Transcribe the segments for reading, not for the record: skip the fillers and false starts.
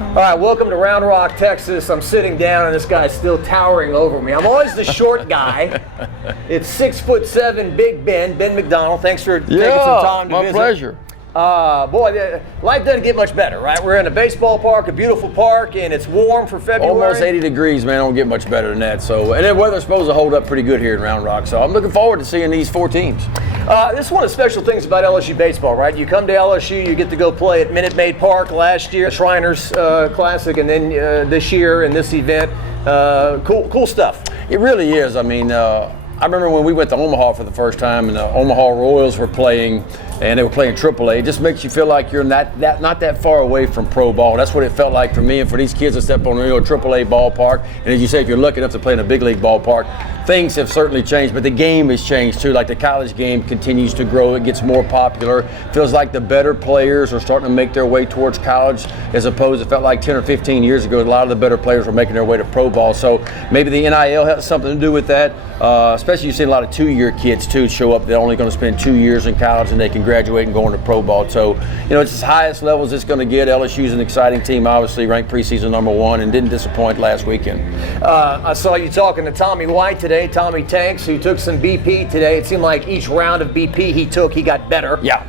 All right, welcome to Round Rock, Texas. I'm sitting down and this guy's still towering over me. I'm always the short guy. It's 6'7", Big Ben McDonald. Thanks for taking some time to visit. My pleasure. Boy, life doesn't get much better, right? We're in a baseball park, a beautiful park, and it's warm for February. Almost 80 degrees, man. Don't get much better than that. So, and the weather's supposed to hold up pretty good here in Round Rock. So I'm looking forward to seeing these four teams. This is one of the special things about LSU baseball, right? You come to LSU, you get to go play at Minute Maid Park last year, Shriners Classic, and then this year in this event. Cool stuff. It really is. I mean, I remember when we went to Omaha for the first time, and the Omaha Royals were playing, and they were playing AAA. It just makes you feel like you're not that far away from pro ball. That's what it felt like for me and for these kids to step on a AAA ballpark. And as you say, if you're lucky enough to play in a big league ballpark, things have certainly changed, but the game has changed too. Like the college game continues to grow, it gets more popular. Feels like the better players are starting to make their way towards college, as opposed, it felt like 10 or 15 years ago, a lot of the better players were making their way to pro ball. So maybe the NIL has something to do with that. Especially you've seen a lot of two-year kids too show up. They're only going to spend 2 years in college and they can graduate and go into pro ball. So, you know, it's as highest levels it's going to get. LSU's an exciting team, obviously ranked preseason #1 and didn't disappoint last weekend. I saw you talking to Tommy White today, Tommy Tanks, who took some BP today. It seemed like each round of BP he took, he got better. Yeah.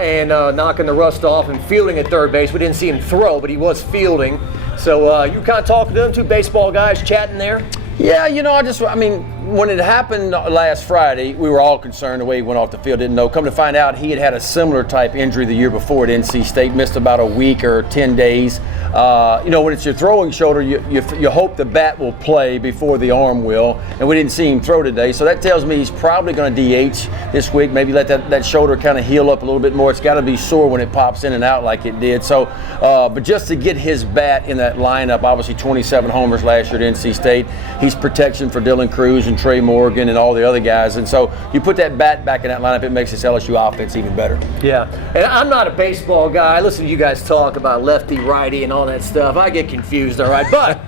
And knocking the rust off and fielding at third base. We didn't see him throw, but he was fielding. So you kind of talking to them, two baseball guys chatting there? Yeah, you know, I mean, when it happened last Friday, we were all concerned the way he went off the field. Didn't know. Come to find out, he had a similar type injury the year before at NC State. Missed about a week or 10 days. You know, when it's your throwing shoulder, you hope the bat will play before the arm will. And we didn't see him throw today, so that tells me he's probably going to DH this week. Maybe let that shoulder kind of heal up a little bit more. It's got to be sore when it pops in and out like it did. So, but just to get his bat in that lineup, obviously 27 homers last year at NC State. He's protection for Dylan Cruz and Trey Morgan and all the other guys. And so you put that bat back in that lineup, it makes this LSU offense even better. Yeah, and I'm not a baseball guy. I listen to you guys talk about lefty, righty, and all that stuff. I get confused, all right? But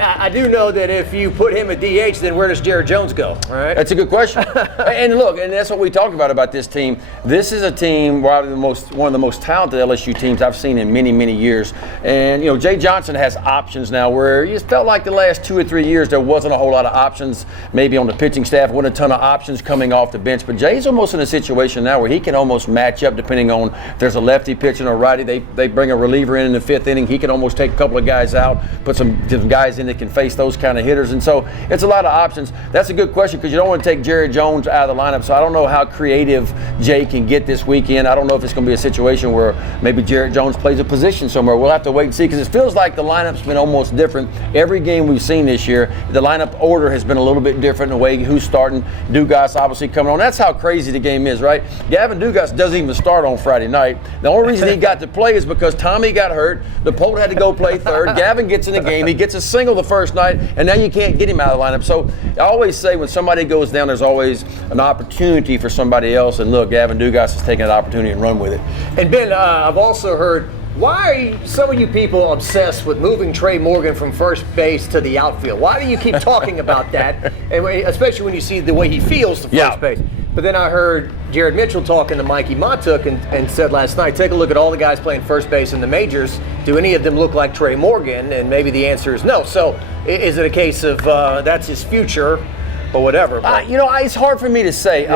I do know that if you put him at DH, then where does Jared Jones go? All right? That's a good question. And look, and that's what we talked about this team. This is a team probably one of the most talented LSU teams I've seen in many, many years. And, you know, Jay Johnson has options now where it felt like the last 2 or 3 years there wasn't a whole lot of options, maybe on the pitching staff, wasn't a ton of options coming off the bench. But Jay's almost in a situation now where he can almost match up depending on if there's a lefty pitching or righty. They bring a reliever in the 5th inning. He can almost take a couple of guys out, put some guys in that can face those kind of hitters. And so it's a lot of options. That's a good question because you don't want to take Jared Jones out of the lineup. So I don't know how creative Jay can get this weekend. I don't know if it's going to be a situation where maybe Jared Jones plays a position somewhere. We'll have to wait and see because it feels like the lineup's been almost different. Every game we've seen this year, the lineup order has been a little bit different in the way who's starting. Dugas obviously coming on. That's how crazy the game is, right? Gavin Dugas doesn't even start on Friday night. The only reason he got to play is because Tommy got hurt. DePote had to go play third. Gavin gets in the game. He gets a single the first night, and now you can't get him out of the lineup. So I always say when somebody goes down, there's always an opportunity for somebody else. And look, Gavin Dugas has taken that opportunity and run with it. And Ben, I've also heard, why are some of you people obsessed with moving Trey Morgan from first base to the outfield? Why do you keep talking about that? And especially when you see the way he feels to first base. But then I heard Jared Mitchell talking to Mikey Montuk and said last night, take a look at all the guys playing first base in the majors. Do any of them look like Trey Morgan? And maybe the answer is no. So is it a case of that's his future or whatever? You know, it's hard for me to say.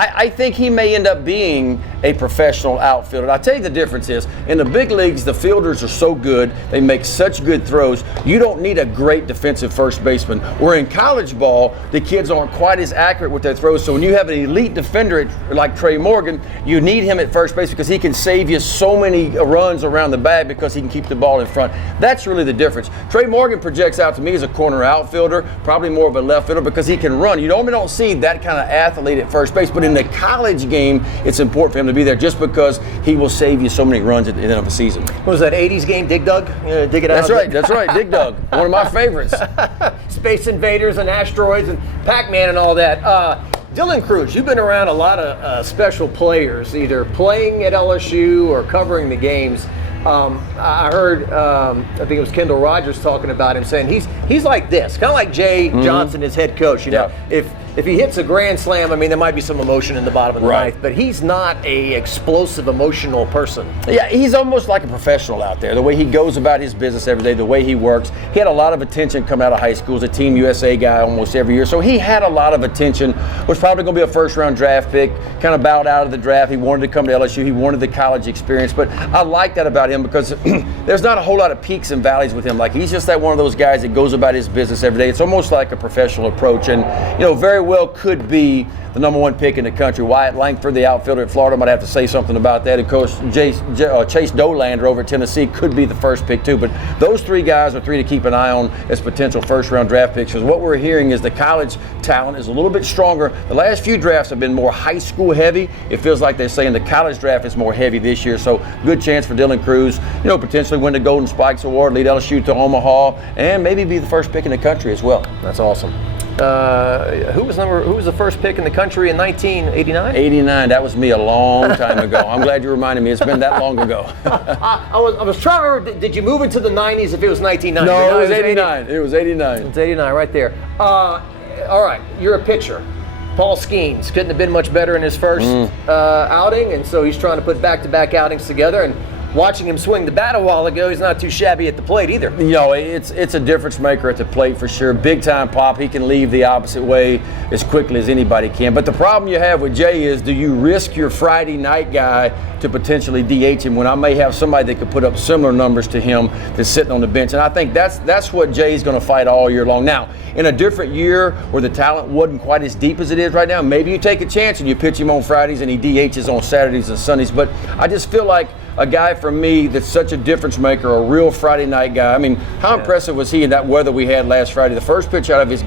I think he may end up being a professional outfielder. I'll tell you the difference is, in the big leagues, the fielders are so good, they make such good throws, you don't need a great defensive first baseman. Where in college ball, the kids aren't quite as accurate with their throws, so when you have an elite defender like Trey Morgan, you need him at first base because he can save you so many runs around the bag because he can keep the ball in front. That's really the difference. Trey Morgan projects out to me as a corner outfielder, probably more of a left fielder because he can run. You normally don't see that kind of athlete at first base, but in the college game, it's important for him to be there just because he will save you so many runs at the end of a season. What was that 80s game, Dig Dug? Dig it out. That's right, Dig Dug. One of my favorites. Space Invaders and Asteroids and Pac-Man and all that. Dylan Cruz, you've been around a lot of special players, either playing at LSU or covering the games. I heard, I think it was Kendall Rogers talking about him, saying he's like this, kind of like Jay Johnson, his head coach. You know, if if he hits a grand slam, I mean, there might be some emotion in the bottom of the Right. ninth, but he's not a explosive, emotional person. Yeah, he's almost like a professional out there. The way he goes about his business every day, the way he works. He had a lot of attention coming out of high school as a Team USA guy almost every year. So he had a lot of attention. Was probably going to be a first-round draft pick. Kind of bowed out of the draft. He wanted to come to LSU. He wanted the college experience. But I like that about him because there's not a whole lot of peaks and valleys with him. Like, he's just that one of those guys that goes about his business every day. It's almost like a professional approach, and very well could be the #1 pick in the country. Wyatt Langford, the outfielder at Florida, might have to say something about that. Of course, Chase Dolander over at Tennessee could be the first pick too. But those three guys are three to keep an eye on as potential first-round draft picks. Because what we're hearing is the college talent is a little bit stronger. The last few drafts have been more high school heavy. It feels like they're saying the college draft is more heavy this year. So good chance for Dylan Cruz, potentially win the Golden Spikes Award, lead LSU to Omaha, and maybe be the first pick in the country as well. That's awesome. Who was the first pick in the country in 1989? 89. That was me a long time ago. I'm glad you reminded me. It's been that long ago. I was trying to remember. Did you move into the 90s if it was 1990? No, it was 89. It was 89. It's 89 right there. All right, you're a pitcher. Paul Skeens couldn't have been much better in his first outing, and so he's trying to put back-to-back outings together. And watching him swing the bat a while ago, he's not too shabby at the plate either. It's a difference maker at the plate for sure. Big time pop. He can leave the opposite way as quickly as anybody can. But the problem you have with Jay is, do you risk your Friday night guy to potentially DH him when I may have somebody that could put up similar numbers to him that's sitting on the bench? And I think that's what Jay's going to fight all year long. Now, in a different year where the talent wasn't quite as deep as it is right now, maybe you take a chance and you pitch him on Fridays and he DHs on Saturdays and Sundays. But I just feel like a guy for me that's such a difference maker, a real Friday night guy. I mean, how impressive was he in that weather we had last Friday? The first pitch out of his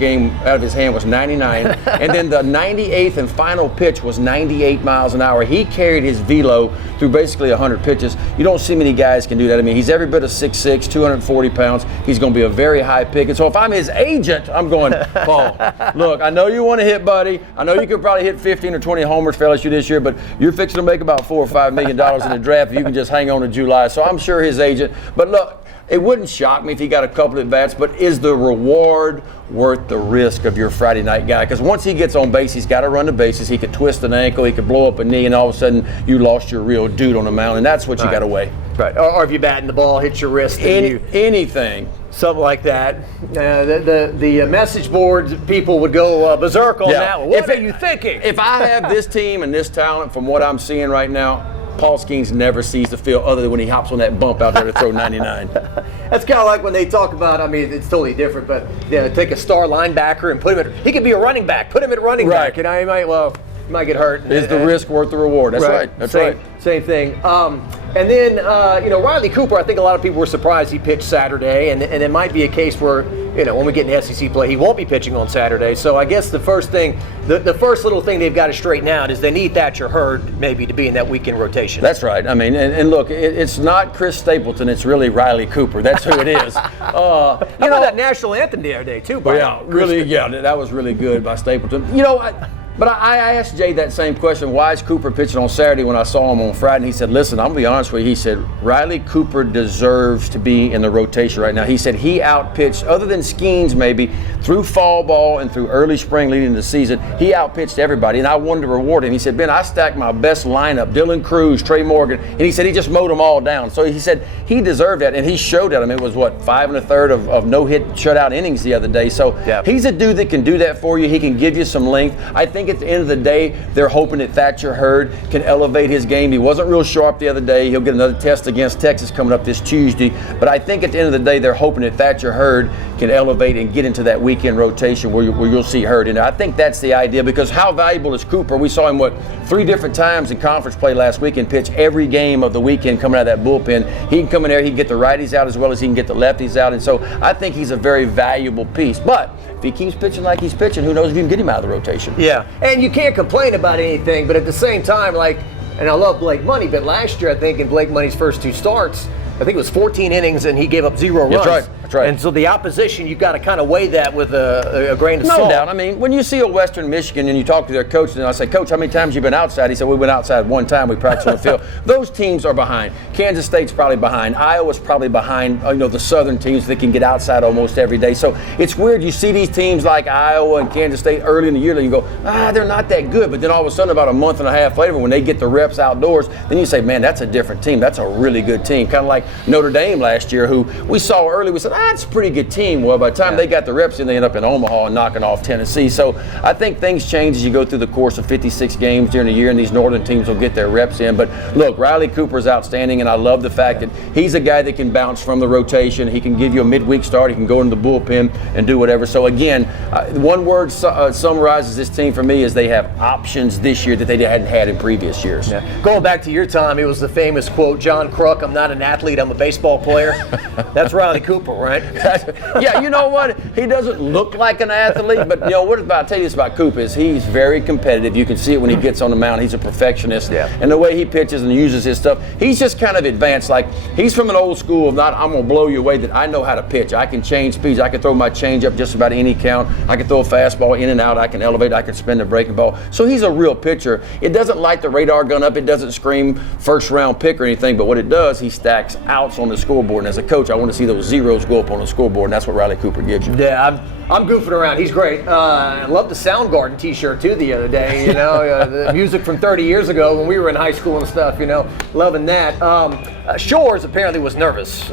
hand was 99, and then the 98th and final pitch was 98 miles an hour. He carried his velo through basically 100 pitches. You don't see many guys can do that. I mean, he's every bit of 6'6", 240 pounds. He's going to be a very high pick. And so if I'm his agent, I'm going, Paul, look, I know you want to hit, buddy. I know you could probably hit 15 or 20 homers for LSU this year, but you're fixing to make about $4 or $5 million in the draft if you can just hang on to July. So I'm sure his agent, but look, it wouldn't shock me if he got a couple at bats, but is the reward worth the risk of your Friday night guy? Because once he gets on base, he's got to run the bases. He could twist an ankle, he could blow up a knee, and all of a sudden you lost your real dude on the mound, and that's what you got to weigh. Right. Or if you batting the ball, hits your wrist, anything. Something like that. The message board people would go berserk on that one. What are you thinking? If I have this team and this talent from what I'm seeing right now, Paul Skeens never sees the field other than when he hops on that bump out there to throw 99. That's kind of like when they talk about, I mean, it's totally different, but take a star linebacker and put him he could be a running back, put him at running back, and he might get hurt. Is the risk worth the reward? That's right. That's right. Same thing. And then, Riley Cooper, I think a lot of people were surprised he pitched Saturday, and it might be a case where, when we get into SEC play, he won't be pitching on Saturday. So I guess the first little thing they've got to straighten out is they need Thatcher Hurd maybe to be in that weekend rotation. That's right. I mean, and look, it's not Chris Stapleton, it's really Riley Cooper. That's who it is. How about that national anthem the other day, too? That was really good by Stapleton. But I asked Jay that same question. Why is Cooper pitching on Saturday when I saw him on Friday? And he said, listen, I'm going to be honest with you. He said, Riley Cooper deserves to be in the rotation right now. He said he outpitched, other than Skeens maybe, through fall ball and through early spring leading into the season, he outpitched everybody, and I wanted to reward him. He said, Ben, I stacked my best lineup, Dylan Cruz, Trey Morgan, and he said he just mowed them all down. So he said he deserved that, and he showed that. I mean, it was, 5 1/3 of no-hit shutout innings the other day. So he's a dude that can do that for you. He can give you some length. I think at the end of the day, they're hoping that Thatcher Hurd can elevate his game. He wasn't real sharp the other day. He'll get another test against Texas coming up this Tuesday. But I think at the end of the day, they're hoping that Thatcher Hurd can elevate and get into that weekend rotation where you'll see Hurd. And I think that's the idea, because how valuable is Cooper? We saw him, 3 different times in conference play last week and pitch every game of the weekend coming out of that bullpen. He can come in there, he can get the righties out as well as he can get the lefties out. And so I think he's a very valuable piece. But if he keeps pitching like he's pitching, who knows if you can get him out of the rotation. Yeah, and you can't complain about anything, but at the same time, and I love Blake Money, but last year I think in Blake Money's first 2 starts, I think it was 14 innings, and he gave up 0 runs. That's right. That's right. And so the opposition, you've got to kind of weigh that with a grain of No salt. doubt. I mean, when you see a Western Michigan and you talk to their coach, and I say, Coach, how many times you been outside? He said, we went outside one time. We practiced on the field. Those teams are behind. Kansas State's probably behind. Iowa's probably behind. The southern teams that can get outside almost every day. So it's weird. You see these teams like Iowa and Kansas State early in the year, and you go, they're not that good. But then all of a sudden, about a month and a half later, when they get the reps outdoors, then you say, man, that's a different team. That's a really good team. Kind of like Notre Dame last year, who we saw early. We said, it's a pretty good team. Well, by the time they got the reps in, they end up in Omaha and knocking off Tennessee. So I think things change as you go through the course of 56 games during the year, and these northern teams will get their reps in. But look, Riley Cooper is outstanding, and I love the fact that he's a guy that can bounce from the rotation. He can give you a midweek start. He can go into the bullpen and do whatever. So again, one word summarizes this team for me is they have options this year that they hadn't had in previous years. Yeah. Going back to your time, it was the famous quote, John Kruk, I'm not an athlete, I'm a baseball player. That's Riley Cooper, right? Yeah, you know what? He doesn't look like an athlete, but I'll tell you this about Coop is he's very competitive. You can see it when he gets on the mound. He's a perfectionist. Yeah. And the way he pitches and uses his stuff, he's just kind of advanced. Like, he's from an old school of not, I'm going to blow you away, that I know how to pitch. I can change speeds. I can throw my change up just about any count. I can throw a fastball in and out. I can elevate. I can spin the breaking ball. So he's a real pitcher. It doesn't light the radar gun up. It doesn't scream first round pick or anything, but what it does, he stacks outs on the scoreboard. And as a coach, I want to see those zeros go up on the scoreboard, and that's what Riley Cooper gives you. Yeah, I'm goofing around. He's great. I love the Soundgarden T-shirt too the other day. The music from 30 years ago when we were in high school and stuff. Loving that. Shores apparently was nervous.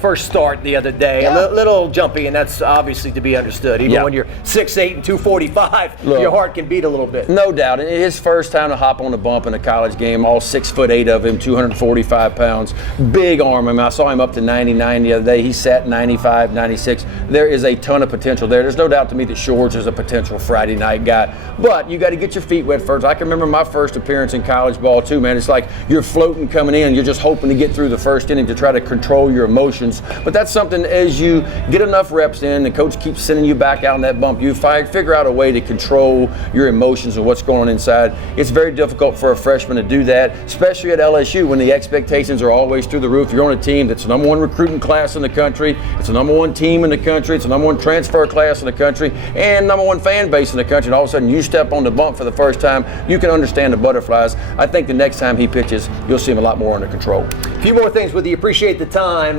First start the other day, a little jumpy, and that's obviously to be understood. Even when you're 6'8" and 245, your heart can beat a little bit. No doubt. And his first time to hop on the bump in a college game, all 6'8" of him, 245 pounds, big arm. I saw him up to 99 the other day. He sat 95, 96. There is a ton of potential there. There's no doubt to me that Shores is a potential Friday night guy. But you got to get your feet wet first. I can remember my first appearance in college ball too, man. It's like you're floating coming in. You're just hoping to get through the first inning to try to control your emotions. But that's something as you get enough reps in, the coach keeps sending you back out on that bump. You figure out a way to control your emotions and what's going on inside. It's very difficult for a freshman to do that, especially at LSU when the expectations are always through the roof. You're on a team that's the number one recruiting class in the country. It's the number one team in the country. It's the number one transfer class in the country and number one fan base in the country. And all of a sudden you step on the bump for the first time. You can understand the butterflies. I think the next time he pitches, you'll see him a lot more under control. A few more things with you. Appreciate the time.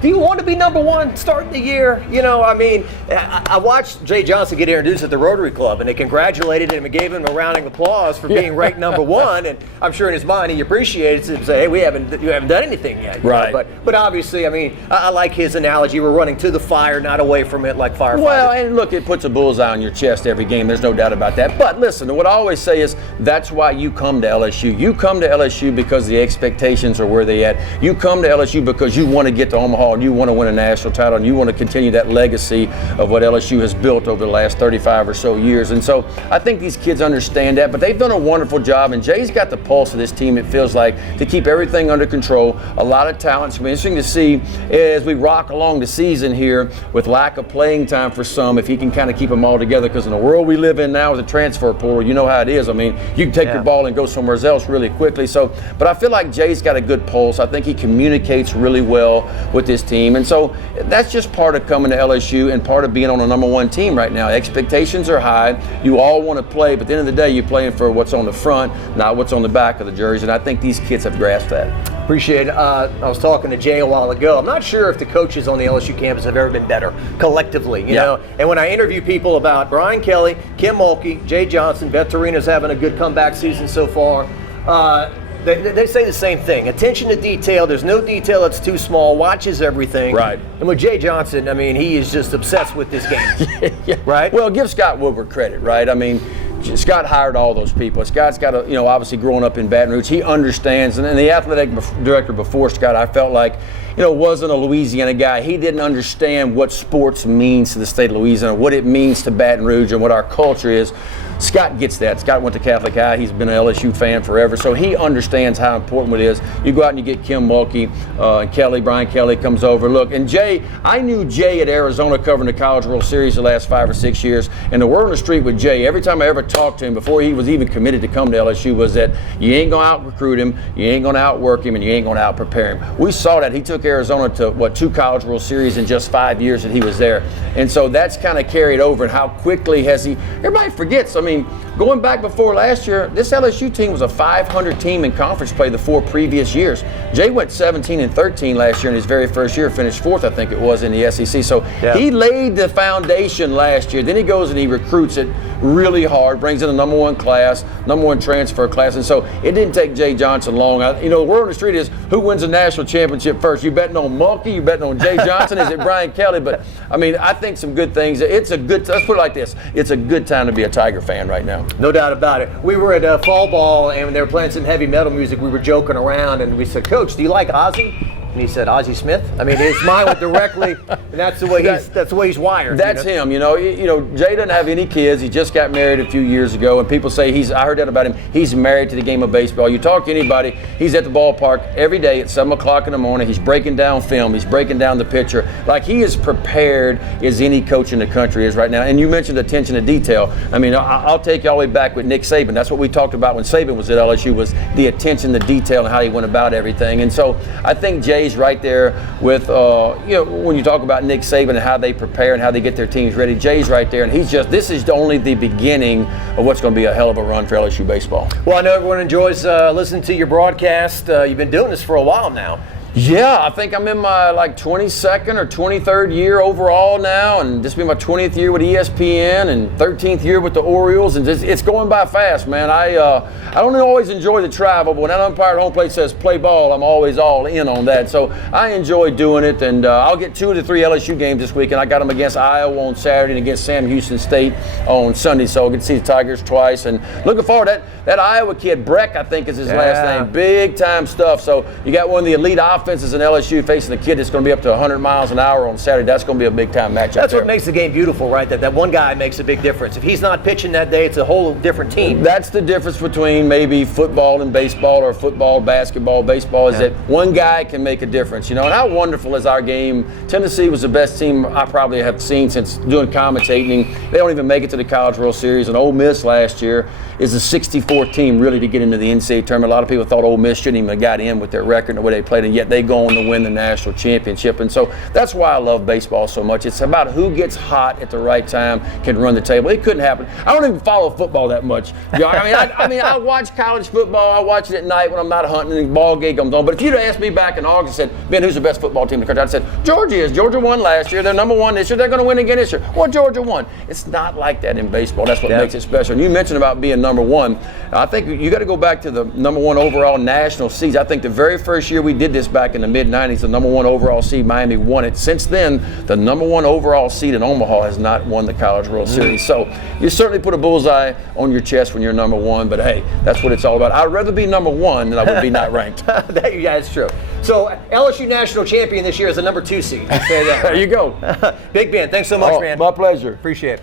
Do you want to be number one starting the year? I watched Jay Johnson get introduced at the Rotary Club, and they congratulated him and gave him a rounding applause for being ranked number one. And I'm sure in his mind he appreciates it and say, hey, you haven't done anything yet. Right. But obviously, I like his analogy. We're running to the fire, not away from it like firefighters. Well, and look, it puts a bullseye on your chest every game. There's no doubt about that. But listen, what I always say is that's why you come to LSU. You come to LSU because the expectations are where they at. You come to LSU because you want to get to Omaha. You want to win a national title, and you want to continue that legacy of what LSU has built over the last 35 or so years. And so I think these kids understand that, but they've done a wonderful job, and Jay's got the pulse of this team, it feels like, to keep everything under control. A lot of talent. It's going to be interesting to see as we rock along the season here with lack of playing time for some, if he can kind of keep them all together, because in the world we live in now with a transfer portal, you know how it is. You can take your ball and go somewhere else really quickly. So, but I feel like Jay's got a good pulse. I think he communicates really well with this team. And so that's just part of coming to LSU and part of being on a number one team right now. Expectations are high. You all want to play, but at the end of the day, you're playing for what's on the front, not what's on the back of the jersey. And I think these kids have grasped that. Appreciate it. I was talking to Jay a while ago. I'm not sure if the coaches on the LSU campus have ever been better collectively, you know. And when I interview people about Brian Kelly, Kim Mulkey, Jay Johnson, Beth Torino's having a good comeback season so far, they say the same thing. Attention to detail. There's no detail that's too small. Watches everything. Right. And with Jay Johnson, he is just obsessed with this game. Right? Well, give Scott Woodward credit, right? Scott hired all those people. Scott's got obviously growing up in Baton Rouge. He understands, and the athletic director before Scott, I felt like, wasn't a Louisiana guy. He didn't understand what sports means to the state of Louisiana, what it means to Baton Rouge, and what our culture is. Scott gets that. Scott went to Catholic High. He's been an LSU fan forever, so he understands how important it is. You go out and you get Kim Mulkey and Brian Kelly comes over. Look, and Jay, I knew Jay at Arizona covering the College World Series the last 5 or 6 years, and the word on the street with Jay, every time I ever talked to him before he was even committed to come to LSU, was that you ain't going to out-recruit him, you ain't going to outwork him, and you ain't going to out-prepare him. We saw that. He took Arizona to, 2 College World Series in just 5 years that he was there. And so that's kind of carried over, and how quickly has he, everybody forgets, I mean, going back before last year, this LSU team was a 500 team in conference play the 4 previous years. Jay went 17-13 last year in his very first year, finished 4th, I think it was, in the SEC. So he laid the foundation last year. Then he goes and he recruits it really hard, brings in the number 1 class, number 1 transfer class. And so it didn't take Jay Johnson long. The word on the street is, who wins the national championship first? You betting on Mulkey? You betting on Jay Johnson? Is it Brian Kelly? But, I mean, I think some good things. It's a good, let's put it like this, it's a good time to be a Tiger fan right now. No doubt about it. We were at fall ball, and when they were playing some heavy metal music, we were joking around, and we said, Coach, do you like Ozzy? And he said, Ozzie Smith? I mean, his mind went directly, and that's the way he's wired. That's him. Jay doesn't have any kids. He just got married a few years ago, and people say I heard that about him. He's married to the game of baseball. You talk to anybody, he's at the ballpark every day at 7 o'clock in the morning. He's breaking down film. He's breaking down the picture. Like, he is prepared as any coach in the country is right now. And you mentioned attention to detail. I mean, I'll take you all the way back with Nick Saban. That's what we talked about when Saban was at LSU, was the attention to detail and how he went about everything. And so I think Jay's right there with, when you talk about Nick Saban and how they prepare and how they get their teams ready, Jay's right there, and this is only the beginning of what's going to be a hell of a run for LSU baseball. Well, I know everyone enjoys listening to your broadcast. You've been doing this for a while now. Yeah, I think I'm in my 22nd or 23rd year overall now, and this will be my 20th year with ESPN and 13th year with the Orioles, and it's going by fast, man. I don't always enjoy the travel, but when that umpire at home plate says play ball, I'm always all in on that. So I enjoy doing it, and I'll get 2 of the 3 LSU games this weekend. I got them against Iowa on Saturday and against Sam Houston State on Sunday, so I'll get to see the Tigers twice, and looking forward to that Iowa kid, Breck, I think is his last name, big time stuff. So you got one of the elite offenses in LSU facing a kid that's going to be up to 100 miles an hour on Saturday. That's going to be a big time matchup. That's what makes the game beautiful, right? That one guy makes a big difference. If he's not pitching that day, it's a whole different team. That's the difference between maybe football and baseball, or football, basketball, baseball, is that one guy can make a difference. And how wonderful is our game? Tennessee was the best team I probably have seen since doing commentating. They don't even make it to the College World Series. And Ole Miss last year is the 64th team really to get into the NCAA tournament. A lot of people thought Ole Miss shouldn't even have got in with their record and the way they played, and yet they go on to win the national championship. And so that's why I love baseball so much. It's about who gets hot at the right time, can run the table. It couldn't happen. I don't even follow football that much. I watch college football. I watch it at night when I'm not hunting and the ball game comes on. But if you'd asked me back in August and said, Ben, who's the best football team in the country? I'd said, Georgia is. Georgia won last year. They're number 1 this year. They're going to win again this year. Well, Georgia won. It's not like that in baseball. That's what makes it special. And you mentioned about being number 1. I think you got to go back to the number 1 overall national seeds. I think the very first year we did this back in the mid-90s, the number 1 overall seed, Miami, won it. Since then, the number 1 overall seed in Omaha has not won the College World Series. So you certainly put a bullseye on your chest when you're number 1, but hey, that's what it's all about. I'd rather be number 1 than I would be not ranked. That's true. So LSU national champion this year is the number 2 seed. Say that. There you go. Big Ben, thanks so much, man. My pleasure. Appreciate it.